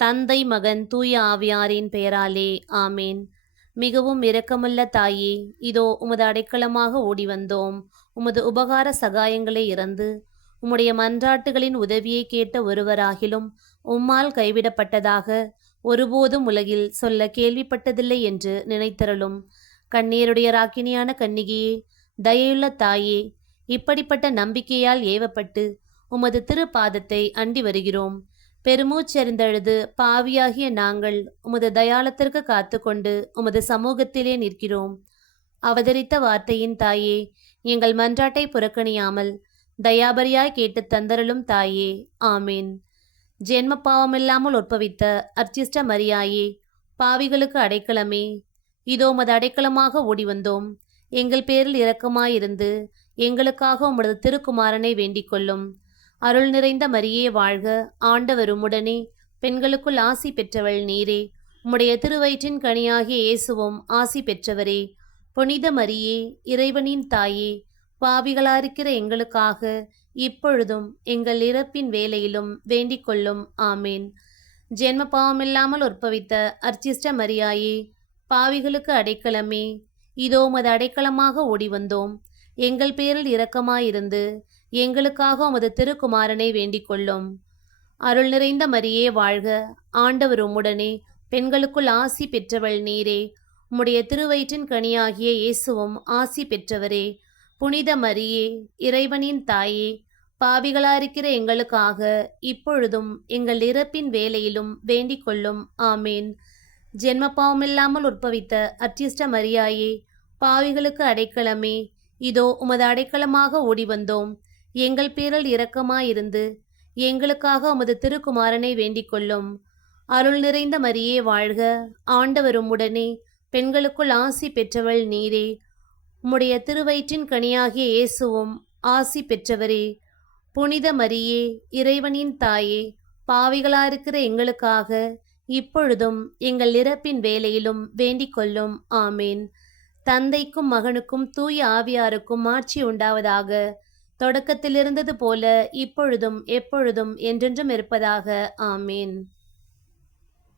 தந்தை மகன் தூய ஆவியாரின் பெயராலே ஆமேன். மிகவும் இரக்கமுள்ள தாயே, இதோ உமது அடைக்கலமாக ஓடி வந்தோம். உமது உபகார சகாயங்களை இறந்து உம்முடைய மன்றாட்டுகளின் உதவியை கேட்ட ஒருவராகிலும் உம்மால் கைவிடப்பட்டதாக ஒருபோதும் உலகில் சொல்ல கேள்விப்பட்டதில்லை என்று நினைத்தருளும். கண்ணீருடைய ராக்கினியான கன்னிகையே, தயையுள்ள தாயே, இப்படிப்பட்ட நம்பிக்கையால் ஏவப்பட்டு உமது திருப்பாதத்தை அண்டி வருகிறோம். பெருமூச்செறிந்தழுது பாவியாகிய நாங்கள் உமது தயாளத்திற்கு காத்து கொண்டு உமது சமூகத்திலே நிற்கிறோம். அவதரித்த வார்த்தையின் தாயே, எங்கள் மன்றாட்டை புறக்கணியாமல் தயாபரியாய் கேட்டு தந்தருளும் தாயே, ஆமேன். ஜென்ம பாவமில்லாமல் உற்பவித்த அர்ச்சிஷ்ட மரியாயே, பாவிகளுக்கு அடைக்கலமே, இதோ உமது அடைக்கலமாக ஓடி வந்தோம். எங்கள் பேரில் இரக்கமாயிருந்து எங்களுக்காக உமது திருக்குமாரனை வேண்டிக் கொள்ளும். அருள் நிறைந்த மரியே வாழ்க, ஆண்டவர் உம்முடனே, பெண்களுக்குள் ஆசி பெற்றவள் நீரே. உம்முடைய திருவயிற்றின் கனியாகிய இயேசுவும் ஆசி பெற்றவரே. புனித மரியே, இறைவனின் தாயே, பாவிகளாயிருக்கிற எங்களுக்காக இப்பொழுதும் எங்கள் இறப்பின் வேளையிலும் வேண்டிக் கொள்ளும். ஆமேன். ஜென்ம பாவமில்லாமல் உற்பவித்த அர்ச்சிஷ்ட மரியாயே, பாவிகளுக்கு அடைக்கலமே, இதோ உமது அடைக்கலமாக ஓடி வந்தோம். எங்கள் பேரில் இரக்கமாயிருந்து எங்களுக்காக உமது திருக்குமாரனை வேண்டிக் கொள்ளும். அருள் நிறைந்த மரியே வாழ்க, ஆண்டவர் உம்முடனே, பெண்களுக்குள் ஆசி பெற்றவள் நீரே. உம்முடைய திருவயிற்றின் கனியாகிய இயேசுவும் ஆசி பெற்றவரே. புனித மரியே, இறைவனின் தாயே, பாவிகளாயிருக்கிற எங்களுக்காக இப்பொழுதும் எங்கள் இறப்பின் வேளையிலும் வேண்டிக் கொள்ளும். ஆமேன். ஜென்ம பாவமில்லாமல் உற்பவித்த அர்ச்சிஷ்ட மரியாயே, பாவிகளுக்கு அடைக்கலமே, இதோ உமது அடைக்கலமாக ஓடி வந்தோம். எங்கள் பேரில் இரக்கமாயிருந்து எங்களுக்காக உமது திருக்குமாரனை வேண்டிக் கொள்ளும். அருள் நிறைந்த மரியே வாழ்க, ஆண்டவர் உம்முடனே, பெண்களுக்குள் ஆசி பெற்றவள் நீரே. உம்முடைய திருவயிற்றின் கனியாகிய இயேசுவும் ஆசி பெற்றவரே. புனித மரியே, இறைவனின் தாயே, பாவிகளாயிருக்கிற எங்களுக்காக இப்பொழுதும் எங்கள் இறப்பின் வேளையிலும் வேண்டிக் கொள்ளும். ஆமேன். தந்தைக்கும் மகனுக்கும் தூய ஆவியாருக்கும் ஆட்சி உண்டாவதாக. தொடக்கத்தில் இருந்தது போல இப்பொழுதும் எப்பொழுதும் என்றென்றும் இருப்பதாக. ஆமேன்.